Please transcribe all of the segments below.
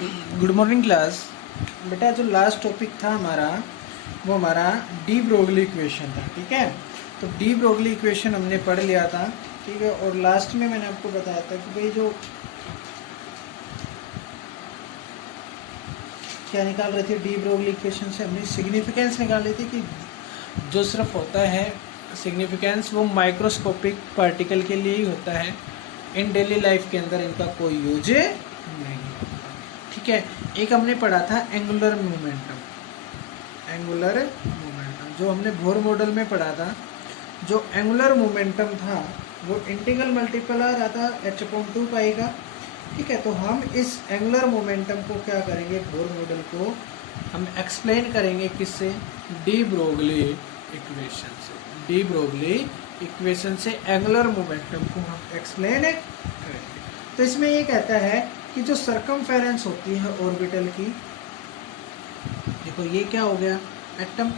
Good morning class. बेटा जो last topic था हमारा वो हमारा डी ब्रोगली इक्वेशन था, ठीक है। तो डी ब्रोगली इक्वेशन हमने पढ़ लिया था, ठीक है। और लास्ट में मैंने आपको बताया था कि भाई जो क्या निकाल रहे थे डी ब्रोगली इक्वेशन से, हमने सिग्निफिकेंस निकाल रही थी कि जो सिर्फ होता है सिग्निफिकेंस वो माइक्रोस्कोपिक पार्टिकल के लिए ही होता है, इन डेली लाइफ के अंदर इनका कोई यूज नहीं, ठीक है। एक हमने पढ़ा था एंगुलर मोमेंटम, एंगुलर मोमेंटम जो हमने बोर मॉडल में पढ़ा था। जो एंगुलर मोमेंटम था वो इंटीग्रल मल्टीपल आ रहा था h/2 पाई का, ठीक है। तो हम इस एंगुलर मोमेंटम को क्या करेंगे, बोर मॉडल को हम एक्सप्लेन करेंगे किससे, डी ब्रोगली इक्वेशन से। डी ब्रोगली इक्वेशन से एंगुलर मोमेंटम को हम एक्सप्लेन करेंगे। तो इसमें ये कहता है कि जो सरकमफेरेंस होती है ऑर्बिटल की, देखो ये क्या हो गया, एटम,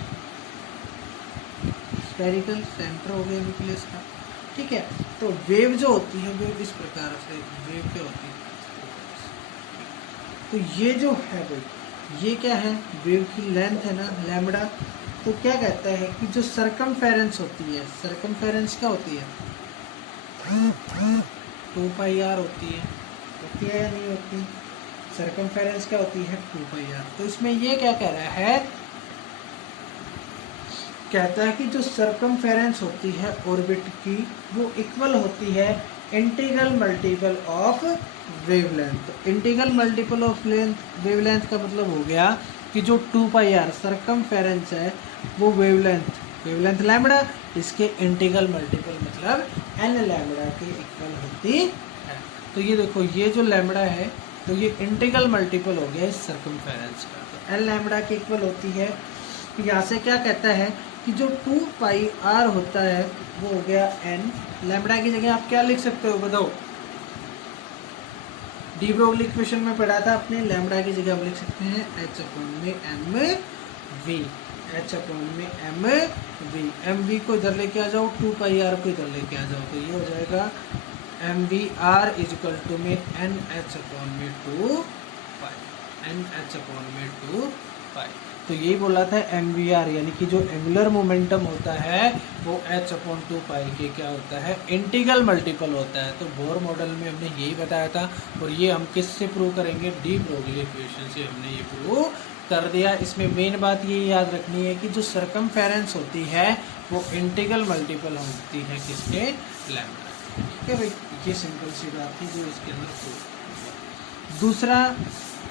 स्फेरिकल सेंटर हो गया न्यूक्लियस का, ठीक है। तो वेव जो होती है वेव इस प्रकार से, वेव क्या होती है, तो ये जो है भाई ये क्या है, वेव की लेंथ है ना लैम्बडा। तो क्या कहता है कि जो सरकमफेरेंस होती है, सरकमफेरेंस क्या होती है, 2πr होती है या नहीं होती, सरकमफेरेंस क्या होती है 2πr। तो इसमें ये क्या कह रहा है, कहता है कि जो सरकमफेरेंस होती है ऑर्बिट की वो इक्वल होती है इंटीग्रल मल्टीपल ऑफ वेवलेंथ। तो इंटीग्रल मल्टीपल ऑफ वेवलेंथ का मतलब हो गया कि जो 2πr सरकमफेरेंस है वो वेवलेंथ लैम्बडा, इसके इंटीग्रल मल्टीपल मतलब n लैम्बडा के इक्वल होती है। तो ये देखो ये जो लैम्बडा है तो ये इंटीग्रल मल्टीपल हो गया इस सरकमफेरेंस का, तो n लैम्बडा के इक्वल होती है। यहाँ से क्या कहता है कि जो 2πr होता है वो हो गया n, लैम्बडा की जगह आप क्या लिख सकते हो बताओ, डी ब्रोगली इक्वेशन में पढ़ा था अपने, लैम्बडा की जगह आप लिख सकते हैं h/mv, h/mv, mv को इधर लेके आ जाओ, 2πr को इधर लेके आ जाओ, तो ये हो जाएगा mvr इक्वल में nh/2π। तो यही बोला था mvr यानी कि जो एंगुलर मोमेंटम होता है वो h/2π के क्या होता है, इंटीग्रल मल्टीपल होता है। तो बोर मॉडल में हमने यही बताया था, और ये हम किससे प्रूव करेंगे, डी ब्रोगली इक्वेशन से हमने ये प्रूव कर दिया। इसमें मेन बात ये याद रखनी है कि जो सरकमफेरेंस होती है वो इंटीग्रल मल्टीपल होती है किसके, लैम्बडा, ठीक है भाई। ये सिंपल सी बात थी जो इसके अंदर प्रूव। दूसरा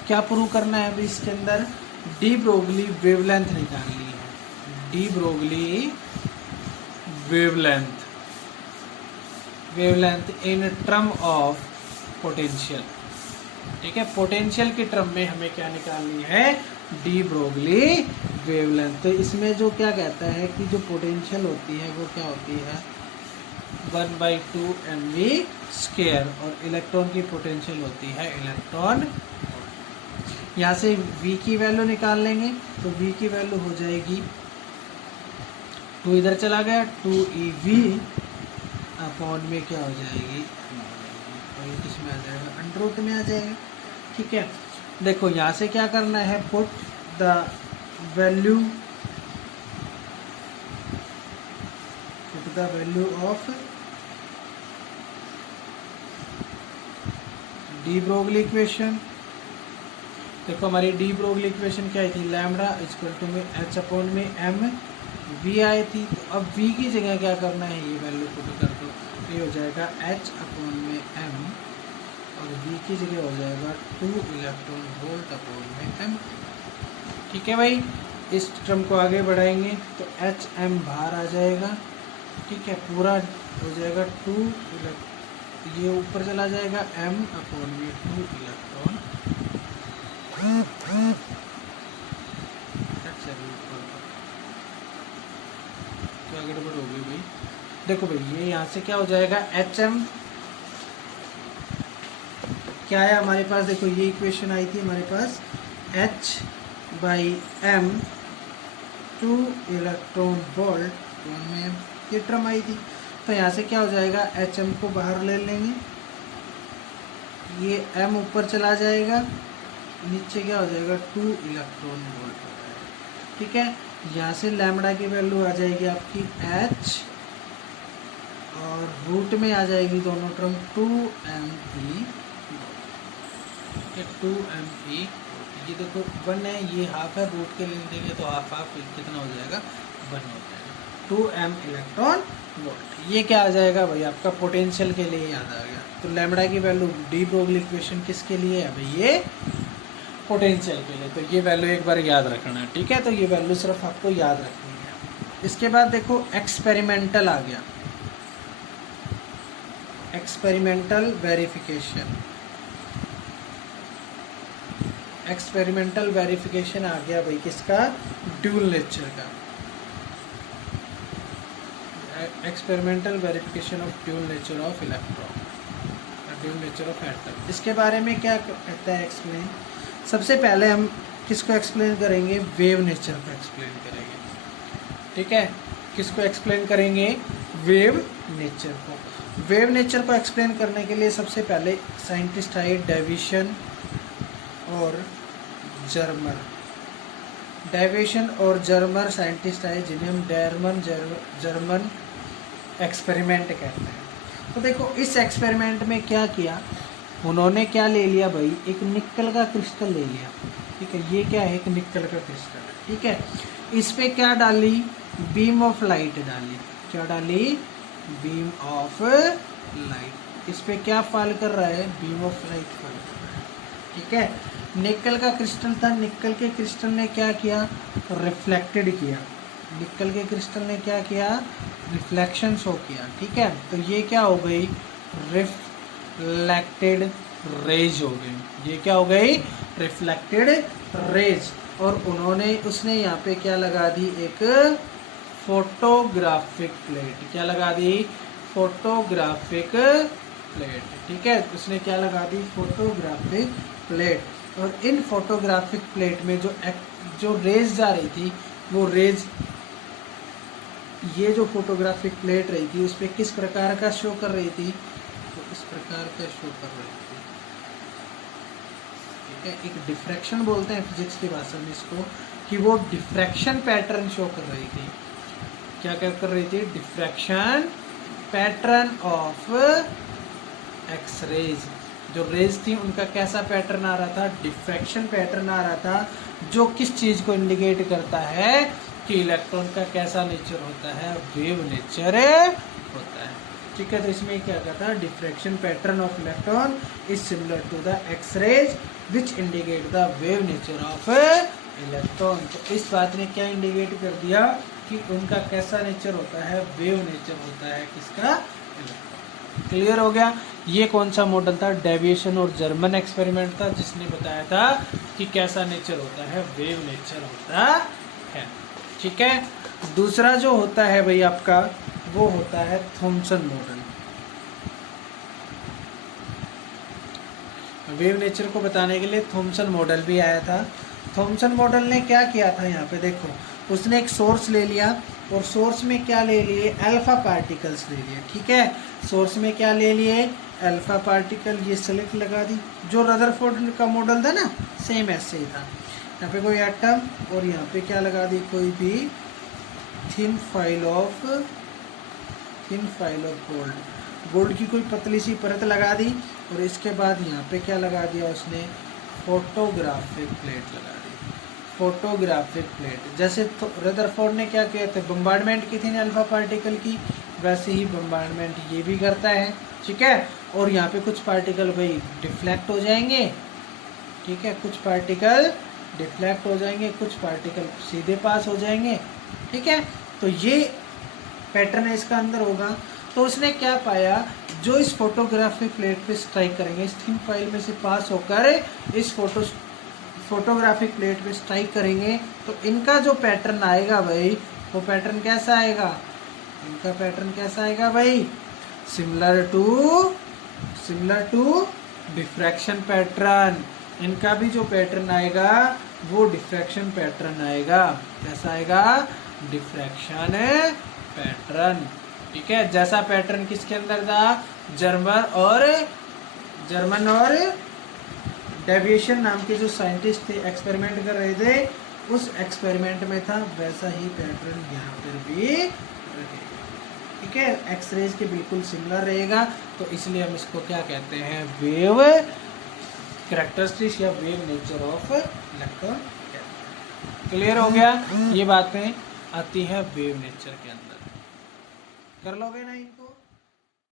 क्या प्रूव करना है भाई, इसके अंदर डी ब्रोगली वेवलेंथ निकालनी है, de Broglie wavelength in term of potential, ठीक है। पोटेंशियल के टर्म में हमें क्या निकालनी है, डी ब्रोगली वेवलेंथ। तो इसमें जो क्या कहता है कि जो पोटेंशियल होती है वो क्या होती है 1/2 mv², और इलेक्ट्रॉन की पोटेंशियल होती है इलेक्ट्रॉन। यहाँ से v की वैल्यू निकाल लेंगे तो v की वैल्यू हो जाएगी 2 इधर चला गया 2ev अपॉन में क्या हो जाएगी, और किसमें आ जाएगा, अंडररूट में आ जाएगा, ठीक है। देखो यहाँ से क्या करना है, put the value of de Broglie equation. देखो हमारी डी ब्रोगली इक्वेशन क्या आई थी, लैम्बडा इक्वल में h/mv आई थी। तो अब v की जगह क्या करना है, ये वैल्यू पुट कर दो, ये हो जाएगा h/m, और v की जगह हो जाएगा 2 इलेक्ट्रॉन वोल्ट अपॉन में m, ठीक है भाई। इस टर्म को आगे बढ़ाएंगे तो hm बाहर आ जाएगा, ठीक है, पूरा हो जाएगा 2 ये ऊपर चला जाएगा m अपॉन में 2 इलेक्ट्रॉन, क्या गड़बड़ हो गई भाई, देखो भाई ये यहाँ से क्या हो जाएगा, hm क्या है हमारे पास, देखो ये इक्वेशन आई थी हमारे पास h/m 2 इलेक्ट्रॉन वोल्ट में ये टर्म आई थी। तो यहाँ से क्या हो जाएगा, hm को बाहर ले लेंगे, ये m ऊपर चला जाएगा, नीचे क्या हो जाएगा 2 इलेक्ट्रॉन वोल्ट हो जाएगा। ठीक है, यहाँ से लैम्बडा की वैल्यू आ जाएगी आपकी h और रूट में आ जाएगी दोनों टर्म 2me, 2me। ये देखो 1 है, ये हाफ है, रूट के लिए देंगे तो हाफ हाफ कितना हो जाएगा 1 हो जाएगा, 2m इलेक्ट्रॉन वोल्ट। ये क्या आ जाएगा भाई आपका पोटेंशियल के लिए याद आ गया। तो लैम्बडा की वैल्यू डी ब्रोगली इक्वेशन किसके लिए है भाई, ये पोटेंशियल के लिए। तो ये वैल्यू एक बार याद रखना है। ठीक है, तो ये वैल्यू सिर्फ आपको याद रखनी है। इसके बाद देखो एक्सपेरिमेंटल आ गया, एक्सपेरिमेंटल वेरिफिकेशन। एक्सपेरिमेंटल वेरिफिकेशन आ गया भाई किसका, ड्यूल नेचर का। Experimental verification of dual nature of electron, dual nature of atom. इसके बारे में क्या कहता है एक्सप्लेन। सबसे पहले हम किसको एक्सप्लेन करेंगे, वेव नेचर को एक्सप्लेन करेंगे। ठीक है, किसको एक्सप्लेन करेंगे, वेव नेचर को। वेव नेचर को एक्सप्लेन करने के लिए सबसे पहले साइंटिस्ट आए डेविसन और जर्मर। डेविसन और जर्मर साइंटिस्ट आए जिन्हें हम जर्मन एक्सपेरिमेंट कहते हैं। तो देखो इस एक्सपेरिमेंट में क्या किया उन्होंने, क्या ले लिया भाई, एक निकल का क्रिस्टल ले लिया। ठीक है, ये क्या है, एक निकल का क्रिस्टल है। ठीक है, इस पे क्या डाली, बीम ऑफ लाइट डाली। क्या डाली, बीम ऑफ लाइट। इस पे क्या फॉल कर रहा है, बीम ऑफ लाइट फॉल कर रहा है। ठीक है, निकल का क्रिस्टल था, निकल के क्रिस्टल ने क्या किया, रिफ्लेक्टेड किया। निकल के क्रिस्टल ने क्या किया, रिफ्लेक्शन शो किया। ठीक है, तो ये क्या हो गई, रिफ्लेक्टेड रेज हो गई। ये क्या हो गई, रिफ्लेक्टेड रेज। और उन्होंने उसने यहाँ पे क्या लगा दी, एक फोटोग्राफिक प्लेट। क्या लगा दी, फोटोग्राफिक प्लेट। ठीक है, उसने क्या लगा दी, फोटोग्राफिक प्लेट। और इन फोटोग्राफिक प्लेट में जो रेज जा रही थी, वो रेज, ये जो फोटोग्राफिक प्लेट रही थी उस पर किस प्रकार का शो कर रही थी, तो इस प्रकार का शो कर रही थी। ठीक है, एक डिफ्रैक्शन बोलते हैं फिजिक्स की भाषा में इसको, कि वो डिफ्रैक्शन पैटर्न शो कर रही थी। क्या क्या कर रही थी, diffraction pattern of X rays. जो रेज थी उनका कैसा पैटर्न आ रहा था, डिफ्रैक्शन पैटर्न आ रहा था, जो किस चीज को इंडिकेट करता है कि इलेक्ट्रॉन का कैसा नेचर होता है, वेव नेचर होता है। ठीक है, तो इसमें क्या कहता है, diffraction pattern of electron is similar to the X rays which indicate the wave nature of electron. तो इस बात ने क्या इंडिकेट कर दिया कि उनका कैसा नेचर होता है, वेव नेचर होता है किसका, इलेक्ट्रॉन। क्लियर हो गया। ये कौन सा मॉडल था, डेविएशन और जर्मन एक्सपेरिमेंट था, जिसने बताया था कि कैसा नेचर होता है, वेव नेचर होता है। ठीक है, दूसरा जो होता है भाई आपका, वो होता है थॉमसन मॉडल। वेव नेचर को बताने के लिए थॉमसन मॉडल भी आया था। थॉमसन मॉडल ने क्या किया था, यहाँ पे देखो, उसने एक सोर्स ले लिया और सोर्स में क्या ले लिए, अल्फा पार्टिकल्स ले लिए। ठीक है, सोर्स में क्या ले लिए, अल्फा पार्टिकल। ये सेलेक्ट लगा दी, जो रदरफोर्ड का मॉडल था ना, सेम ऐसे ही था। यहाँ पे कोई एटम और यहाँ पे क्या लगा दी, कोई भी thin file of gold. Gold की कोई पतली सी परत लगा दी और इसके बाद यहाँ पे क्या लगा दिया उसने, फोटोग्राफिक प्लेट लगा दी। फोटोग्राफिक प्लेट, जैसे रदरफोर्ड ने क्या किया था, बम्बार्डमेंट की थी ना अल्फा पार्टिकल की, वैसे ही बम्बार्डमेंट ये भी करता है। ठीक है, और यहाँ पे कुछ पार्टिकल भाई डिफ्लेक्ट हो जाएंगे। ठीक है, कुछ पार्टिकल डिफ्लेक्ट हो जाएंगे, कुछ पार्टिकल सीधे पास हो जाएंगे। ठीक है, तो ये पैटर्न इसका अंदर होगा। तो उसने क्या पाया, जो इस फोटोग्राफिक प्लेट पे स्ट्राइक करेंगे, इस थिन फाइल में से पास होकर इस फोटोग्राफिक प्लेट पे स्ट्राइक करेंगे, तो इनका जो पैटर्न आएगा भाई, वो पैटर्न कैसा आएगा, इनका पैटर्न कैसा आएगा भाई, सिमिलर टू डिफ्रैक्शन पैटर्न। इनका भी जो पैटर्न आएगा वो डिफ्रैक्शन पैटर्न आएगा। कैसा आएगा, डिफ्रैक्शन पैटर्न। ठीक है, जैसा पैटर्न किसके अंदर था, जर्मन और डेविएशन नाम के जो साइंटिस्ट थे एक्सपेरिमेंट कर रहे थे, उस एक्सपेरिमेंट में था, वैसा ही पैटर्न यहाँ पर भी रहेगा। ठीक है, एक्सरेज के बिल्कुल सिमिलर रहेगा, तो इसलिए हम इसको क्या कहते हैं, वेव कैरेक्टरिस्टिक्स या wave nature of electron. Clear हो गया? ये बातें आती है वेव नेचर के अंदर। कर लोगे ना इनको?